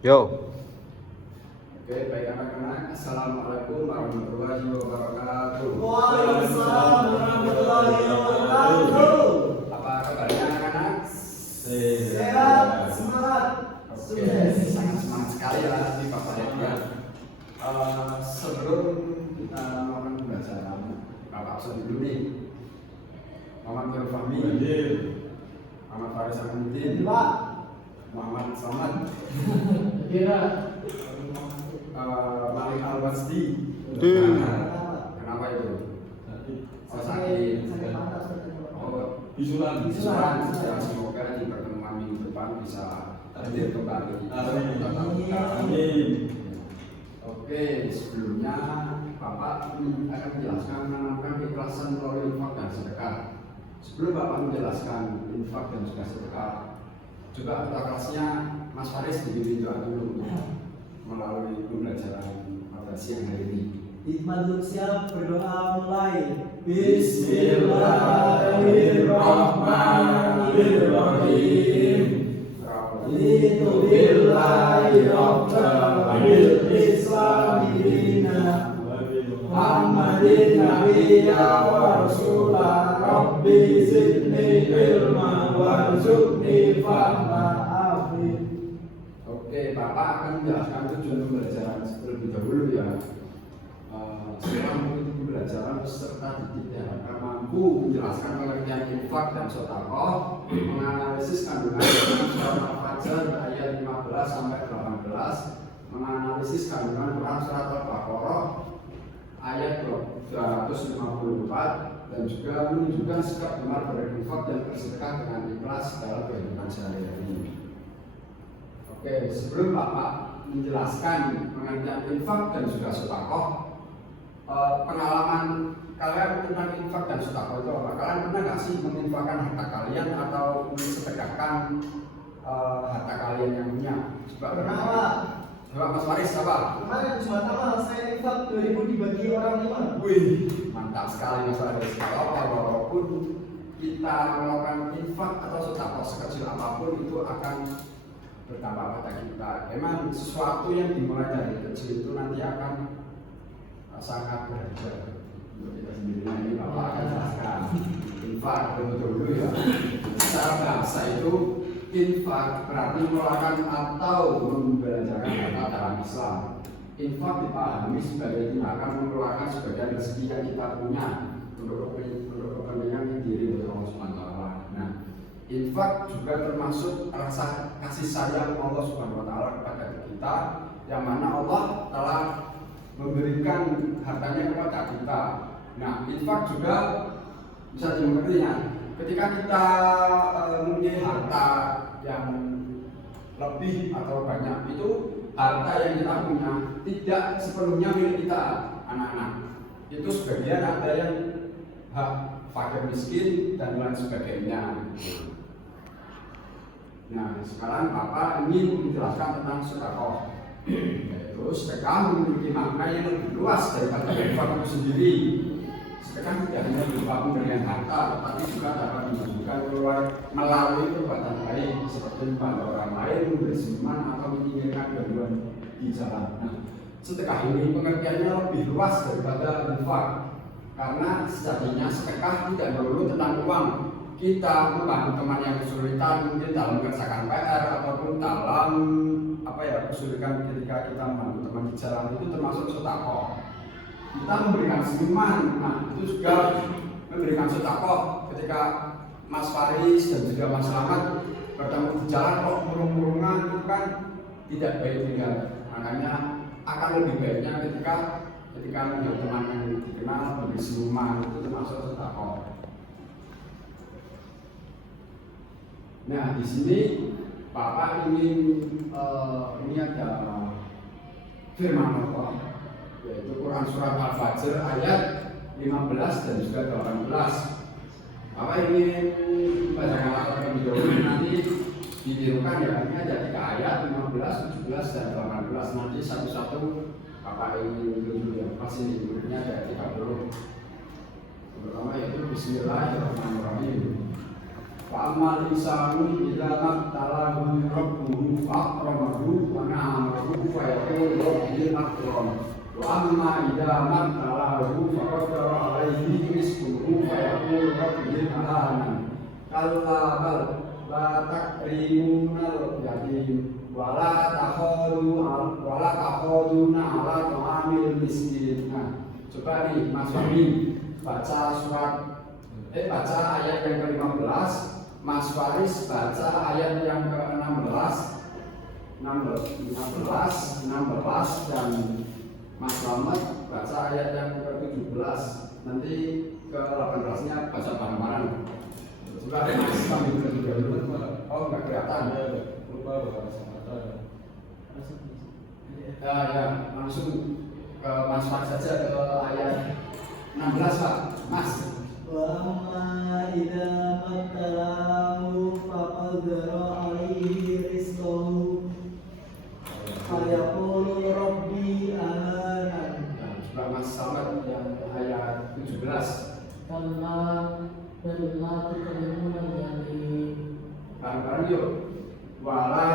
Yo, Oke, baik anak-anak. Assalamualaikum warahmatullahi wabarakatuh. Waalaikumsalam warahmatullahi wabarakatuh. Apa kabarnya anak-anak? Sehat, semangat. Oke, sangat semangat sekali ya di Bapak ya. Sebelum kita melakukan pembelajaran, Bapak absen dulu nih. Muhammad Nur Fahmi, Muhammad Faris Aminuddin, Pak. Muhammad Samad, Kira. Malik Al-Wasdi. Kenapa itu? Oh, sakit. Oh, bisulan. Ya, semoga di pertemuan minggu depan bisa hadir kembali. Amin. Oke, sebelumnya Bapak akan menjelaskan menanamkan keikhlasan melalui infak dan sedekah. Sebelum Bapak menjelaskan infak dan juga sedekah, juga kelasnya Mas Faris dibimbing doa dulu untuk melalui pembelajaran pada siang hari ini. Hikmat siap berdoa mulai. Bismillahirrahmanirrahim. Raditu billahi rabban bil islami dina Muhammadin nabiyya wa rasulah rabbi zidni ilma warzuqni fahma amin. Oke, Bapak akan menjelaskan tujuan pembelajaran terlebih dahulu ya. Setelah mengikuti pembelajaran peserta didik diharapkan mampu menjelaskan pengertian infak dan sedekah, menganalisis kandungan surat Al-Fajr ayat 15 sampai 18, menganalisis kandungan Quran surat Al-Baqarah ayat 254, dan juga menunjukkan sikap benar berinfak dan bersedekah dengan ikhlas dalam kehidupan sehari-hari. Oke, sebelum Bapak menjelaskan pengertian infak dan juga sedekah, pengalaman kalian tentang infak dan sedekah itu apa? Kalian pernah nggak sih menginfakkan harta kalian atau mensedekahkan harta kalian yang punya? Pernah, Pak. Coba Mas Faris apa? Kemarin Jumat amal saya infak 2000 dibagi orang 5. Wih, mantap sekali Mas Faris. Walaupun kita melakukan infak atau sedekah sekecil apapun itu akan bertambah pada kita. Emang sesuatu yang dimulai dari kecil itu nanti akan sangat berharga untuk kita sendiri. Nah, ini Bapak akan jelaskan. Infak betul dulu ya. Secara bahasa itu infak berarti mengeluarkan atau membelanjakan harta dalam Islam. Infak dipahami sebagai tindakan mengeluarkan sebagian rezeki yang kita punya untuk kepentingan diri dari Allah Subhanahu wa taala. Nah, infak juga termasuk rasa kasih sayang Allah Subhanahu wa taala kepada kita, yang mana Allah telah memberikan hartanya kepada kita. Nah, infak juga bisa dimengertinya ketika kita mempunyai harta yang lebih atau banyak, itu harta yang kita punya tidak sepenuhnya milik kita, anak-anak. Itu sebagian ada yang hak fakir miskin dan lain sebagainya. Nah, sekarang Bapak ingin menjelaskan tentang sedekah. Yaitu sedekah memiliki makna yang lebih luas daripada infak itu sendiri. Sedekah tidak hanya berupa pemberian harta, tetapi juga dapat dilakukan melalui perbuatan baik seperti membantu orang lain, memberi sumbangan atau menginginkan gangguan di jalan. Nah, sedekah ini pengertiannya lebih luas daripada infak, karena sejatinya sedekah tidak melulu tentang uang. Kita membantu teman yang kesulitan, mungkin dalam mengerjakan PR ataupun dalam kesulitan ketika kita membantu teman di jalan, itu termasuk sedekah. Kita memberikan senyuman, nah itu juga memberikan sedekah. Ketika Mas Faris dan juga Mas Selamat bertemu di jalan kok murung-murungan, itu kan tidak baik juga. Makanya akan lebih baiknya ketika melihat teman yang dikenal memberi senyuman, itu termasuk sedekah. Nah, di sini Bapak ingin ini ada firman Allah, yaitu Quran surat Al-Fajr ayat 15 dan juga 18. Bapak ingin bacakan ayat video nanti ditirukan ya. Ini ada 3 ayat 15, 17 dan 18. Nanti satu-satu Bapak ingin dulu ya. Pas ini ini ada 30. Pertama yaitu Bismillahirrahmanirrahim. Fa'amal insanu idza mabtalahu rabbuhu fa'akramahu wa na'amahu fa yaqulu rabbil akram. Wa amma idza mabtalahu faqadara alaihi rizquhu fa yaqulu rabbil ahanan. Kalla bal la takrimunal yatim wa la takhuduna ala ta'amil miskin. Nah, coba nih Mas Fahmi baca ayat yang ke-15, Mas Faris baca ayat yang ke-16, 16, dan Mas Selamat baca ayat yang ke-17. Nanti ke-18-nya baca bareng-bareng. Coba Mas sambil bertiga dulu. Oh, nggak kelihatan. Lupa Ya, langsung ke Mas Faris saja ke ayat 16, Pak. Mas. Wa amma idza mabtalahu faqadara alaihi rizqahu fayaqulu rabbi ahanan. Coba Mas Selamat yang ayat 17. Kalla bal la tukrimuna al-yatim. Bareng-bareng yuk. Wala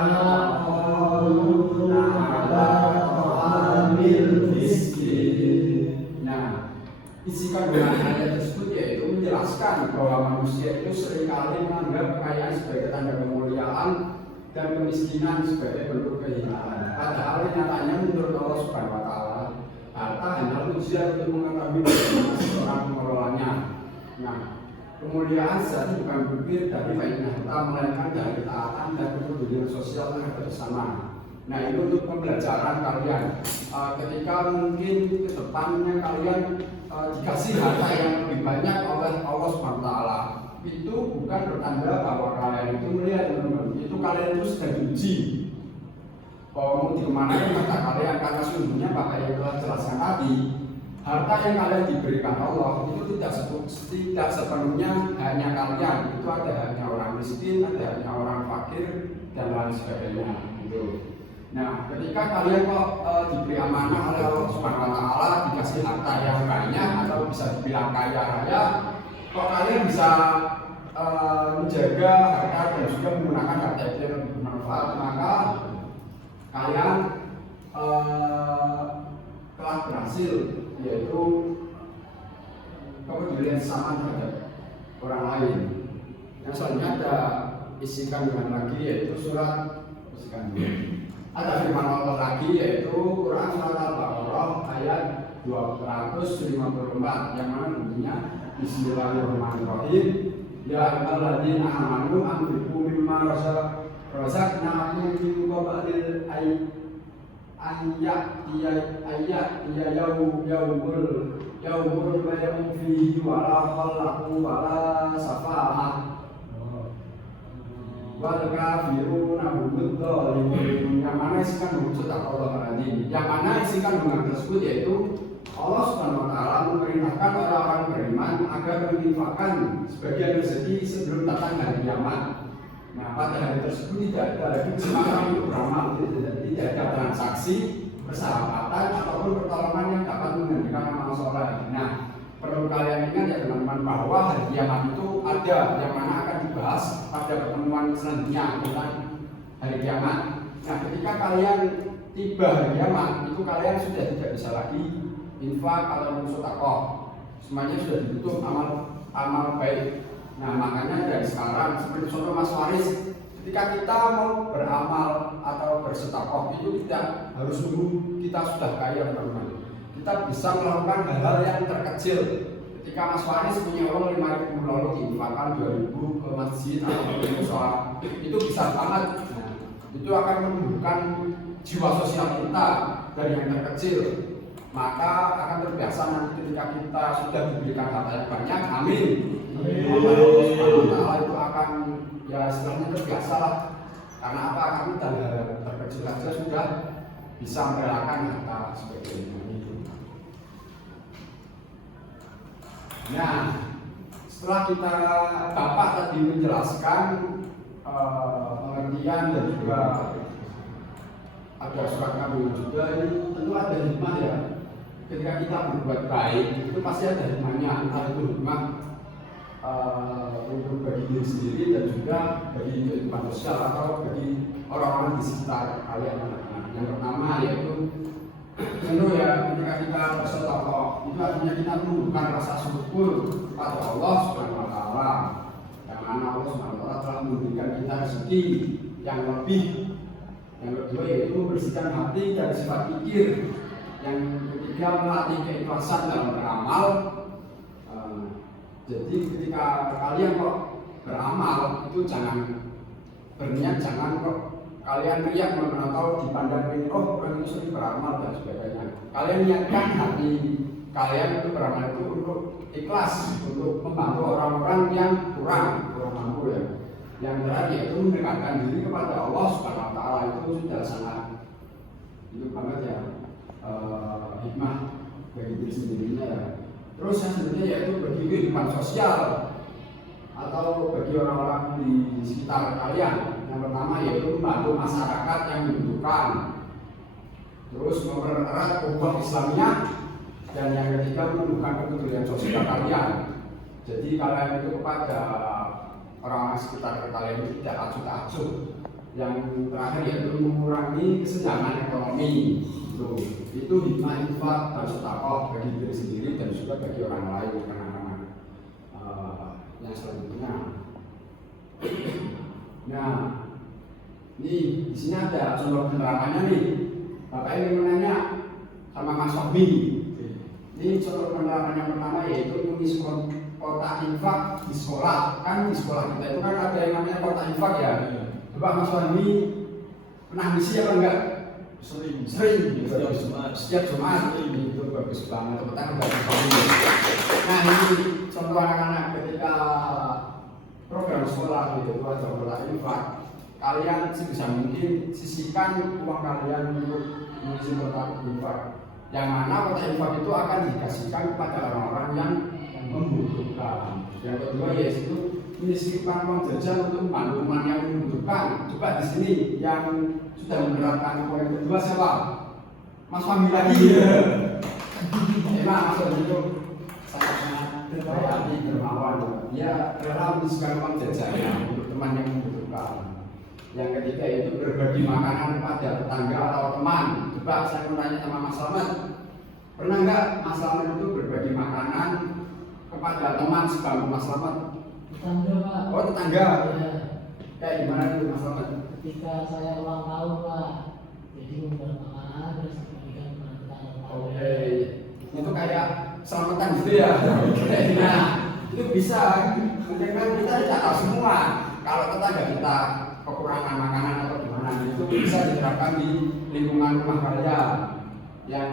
taquluna ala ta'amil miskin. Nah, isi kandungan ayat tersebut yaitu menjelaskan bahwa manusia itu seringkali menganggap kekayaan sebagai tanda kemuliaan dan kemiskinan sebagai bentuk kehinaan. Padahal nyatanya menurut Allah Subhanahu wa Ta'ala, harta hanya ujian untuk mengetahui bagaimana seorang mengelolanya. Nah, kemuliaan sejati bukan bukit dari baiknya harta, melainkan dari taatan dan kepedulian sosial yang bersama. Nah, itu untuk pembelajaran kalian. Ketika mungkin ke depannya kalian dikasih harta yang lebih banyak oleh Allah Subhanahu wa Ta'ala, itu bukan bertanda bahwa kalian itu mulia, teman-teman. Itu kalian itu sedang diuji bahwa mau dikemanakan harta kalian, karena sungguhnya Bapak yang telah jelaskan tadi, harta yang kalian diberikan Allah itu tidak sepenuhnya hanya kalian. Itu ada hanya orang miskin, ada hanya orang fakir, dan lain sebagainya. Gitu. Nah, ketika kalian kok diberi amanah oleh Allah Subhanahu wa Ta'ala, dikasih harta yang banyak atau bisa dibilang kaya raya, kok kalian bisa menjaga harta dan juga menggunakan harta itu yang lebih bermanfaat, maka kalian telah berhasil, yaitu kepedulian sama terhadap orang lain. Yang selanjutnya ada isi kandungan lagi, yaitu surat isi kandungan. Ada firman Allah lagi, yaitu Quran surat Al-Baqarah ayat 254 yang mana bunyinya Bismillahirrahmanirrahim. Ya ayyuhalladzina amanu anfiqu mimma razaqnakum min qabli yaumul bay'u fihi wa la khalaqu wa la safa'ah wal kafiruna humud dhalimun. Yang mana isi kandungan surat Al-Baqarah, yang mana isi kandungan tersebut yaitu Allah Subhanahu wa Ta'ala memerintahkan orang-orang beriman agar menginfakkan sebagian rezeki sebelum datang hari kiamat. Nah, pada hari tersebut tidak ada lagi kesempatan untuk beramal, tidak ada transaksi, persahabatan ataupun pertolongan yang dapat menggantikan amal soleh. Nah, perlu kalian ingat ya teman-teman, bahwa hari kiamat itu ada, yang mana akan dibahas pada pertemuan selanjutnya tentang hari kiamat. Nah, ketika kalian tiba hari kiamat, itu kalian sudah tidak bisa lagi infak atau sedekah, semuanya sudah ditutup amal baik. Nah, makanya dari sekarang, seperti contoh Mas Faris, ketika kita mau beramal atau bersedekah itu tidak harus nunggu kita sudah kaya, teman-teman. Kita bisa melakukan hal-hal yang terkecil. Ketika Mas Faris punya uang 5.000 lalu diinfakkan 2.000 ke masjid atau ke musola, itu bisa banget. Nah, itu akan menumbuhkan jiwa sosial kita dari yang terkecil. Maka akan terbiasa nanti ketika kita sudah diberikan harta yang banyak, amin. Allah Subhanahu wa Ta'ala itu akan ya istilahnya terbiasa lah. Karena apa? Kami dari hal terkecil saja sudah bisa merelakan harta seperti itu. Nah, setelah kita Bapak tadi menjelaskan pengertian dan juga ada surat kandungan juga, ini tentu ada hikmah ya. Ketika kita berbuat baik itu pasti ada hikmahnya, entah itu hikmah untuk bagi diri sendiri dan juga bagi kehidupan sosial atau bagi orang-orang di sekitar kalian. Yang pertama yaitu tentu ya ketika kita bersedekah itu artinya kita menunjukkan rasa syukur kepada Allah Subhanahu wa taala. Yang mana Allah Subhanahu wa taala telah memberikan kita rezeki yang lebih. Yang kedua yaitu membersihkan hati dari sifat pikir. Yang ketiga melatih keikhlasan dalam beramal. Jadi ketika kalian kok beramal itu jangan berniat, jangan kok kalian riak atau dipandang ini, oh orang itu sering beramal dan sebagainya. Kalian niatkan hati kalian untuk beramal itu untuk ikhlas, untuk membantu orang-orang yang kurang mampu ya. Yang terakhir yaitu mendekatkan diri kepada Allah Subhanahu wa taala, itu sudah sangat itu banget ya, hikmah bagi diri sendirinya ya. Terus yang selanjutnya yaitu bagi kehidupan sosial atau bagi orang-orang di sekitar kalian. Yang pertama yaitu membantu masyarakat yang membutuhkan. Terus mempererat ukhuwah Islamnya. Dan yang ketiga menunjukkan kepedulian sosial kalian. Jadi kalian itu kepada orang-orang sekitar kalian itu tidak acuh-acuh. Yang terakhir yaitu mengurangi kesenjangan ekonomi. Itu hikmah infak dan sedekah bagi diri sendiri dan juga bagi orang lain. Yang selanjutnya, nah ini di sini ada contoh penerapannya nih. Bapak ingin menanya sama Mas Sobi. Ini contoh penerapan yang pertama yaitu mengisi kotak infak di sekolah. Kan di sekolah kita itu kan ada yang namanya kotak infak ya. Coba Mas Sobi pernah ngisi apa enggak? Sering setiap Jumat itu bagus banget. Tepuk tangan bagi Sobi. Nah ini contoh anak-anak ketika program sekolah itu ada kotak infak. Kalian sebisa mungkin sisihkan uang kalian untuk mengisi kotak infak. Yang mana kotak infak itu akan dikasihkan kepada orang-orang yang membutuhkan. Yang kedua yaitu menyisihkan uang jajan untuk membantu teman yang membutuhkan. Coba di sini yang sudah menerapkan poin kedua siapa? Mas Fahmi lagi. Emang Mas Fahmi itu sangat berhati dermawan. Dia rela menyisihkan uang jajannya untuk teman yang membutuhkan. Yang ketiga itu berbagi makanan kepada tetangga atau teman. Coba saya mau tanya sama Mas Slamet, pernah nggak Mas Slamet itu berbagi makanan kepada teman sebangku Mas Slamet? Tetangga Pak. Oh tetangga. Ya. Kayak gimana itu Mas Slamet? Ketika saya ulang tahun Pak, jadi membuat makanan terus dibagikan kepada tetangga. Oke, itu kayak selamatan gitu ya. Nah itu bisa. Mungkin kan kita tidak tahu semua. Kalau tetangga kita kekurangan makanan atau gimana itu bisa diterapkan di lingkungan rumah kalian. Yang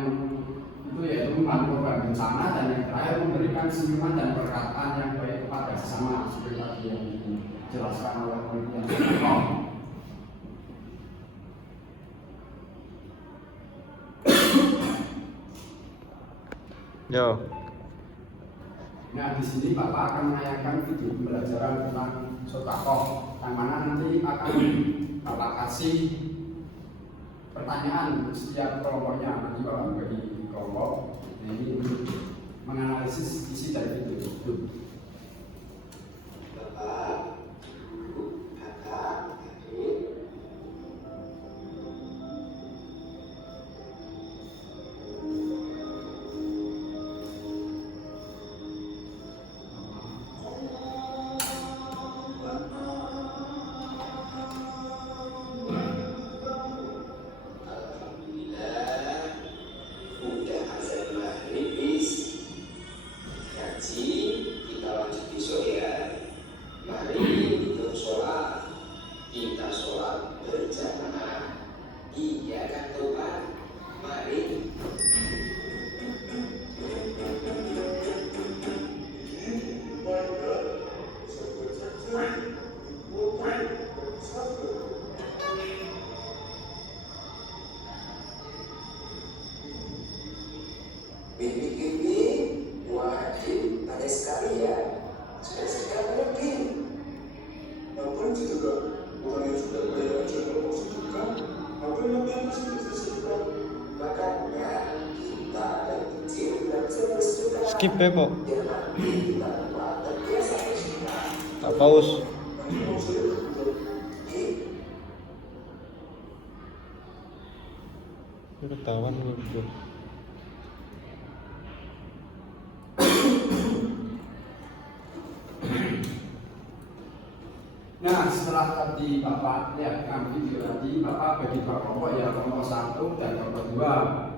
itu yaitu membantu korban bencana dan yang terakhir memberikan senyuman dan perkataan yang baik kepada sesama seperti tadi yang dijelaskan oleh penelitian. Yo. Nah di sini Bapak akan menayangkan video pembelajaran tentang sedekah, yang mana nanti akan Bapak kasih pertanyaan setiap kelompoknya. Nanti Bapak bagi kelompok ini untuk menganalisis isi dari video itu. Bapak, Ibu, Kakak, Adik. Bimbing-bimbing wajib pada sekalian supaya segera mengerti. Apa juga bukan yang sudah belajar positifkan, apa yang positifkan. Makanya kita dari kecil dan terus juga Skip ya kok. biar nanti kita terbiasa. Tak paus. Ketahuan gue. Nah, setelah tadi Bapak lihat video tadi, Bapak bagi dua kelompok ya, kelompok 1 dan kelompok 2.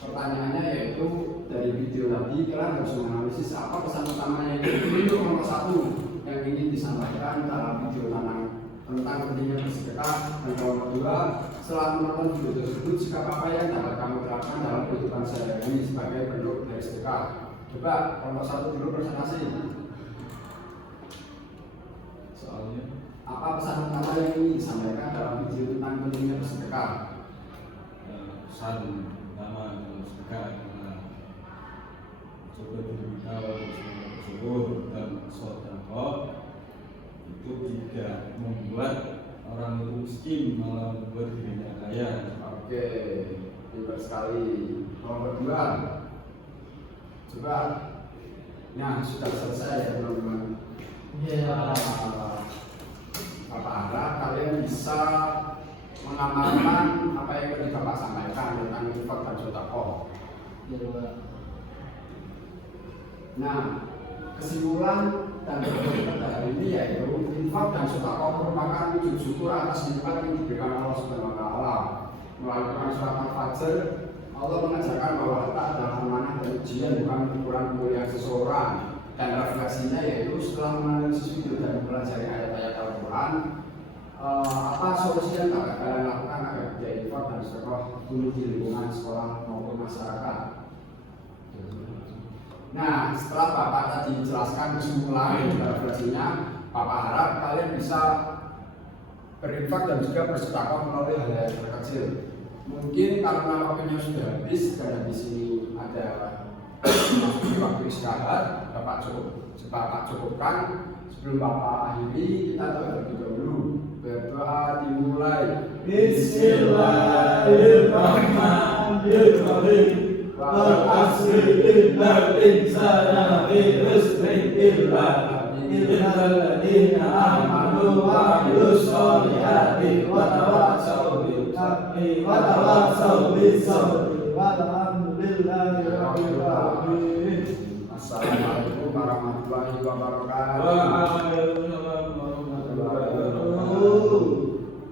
Pertanyaannya yaitu dari video tadi kalian harus menganalisis apa pesan utamanya itu kelompok 1 yang ingin disampaikan dalam video tentang pentingnya bersedekah, dan kelompok 2 setelah menonton video tersebut sikap apa yang dapat kamu terapkan dalam kehidupan sehari-hari sebagai bentuk dari sedekah. Coba kelompok 1 dulu presentasi. Soalnya Apa pesan utama yang ingin disampaikan dalam video tentang pentingnya bersedekah? pesan pertama dalam sedekah adalah coba diri kita bersyukur dan sedekah itu tidak membuat orang itu miskin, malah membuat dirinya kaya. Oke, pintar sekali. Nomor 2, coba. Nah, sudah selesai ya teman-teman. Ya. Bapak harap kalian bisa mengamalkan apa yang tadi Bapak sampaikan tentang infak dan sedekah. Ya, Pak. Nah, kesimpulan dan penutup dari ini yaitu infak dan sedekah merupakan wujud syukur atas nikmat yang diberikan Allah Subhanahu wa taala. Melalui Quran surat Al-Fajr, Allah mengajarkan bahwa harta adalah amanah dan ujian, bukan ukuran kemuliaan seseorang. Dan refleksinya yaitu setelah menganalisis video dan mempelajari ayat-ayat Al-Quran, apa solusi yang dapat kalian lakukan agar budaya infak dan sedekah tumbuh di lingkungan sekolah maupun masyarakat? Nah, setelah Bapak tadi jelaskan kesimpulan dan refleksinya, Bapak harap kalian bisa berinfak dan juga bersedekah melalui hal-hal yang terkecil. Mungkin karena waktunya sudah habis dan di sini ada waktu istirahat, Bapak cukupkan. Sebelum Bapak akhiri, kita terlebih dahulu berdoa dimulai. Bismillahirrahmanirrahim. Wal asri innal insana lafi khusrin illa alladziina aamanu wa 'amilus sholihati wa tawassaw bil haqqi wa tawassaw bis sabri. Walhamdulillahi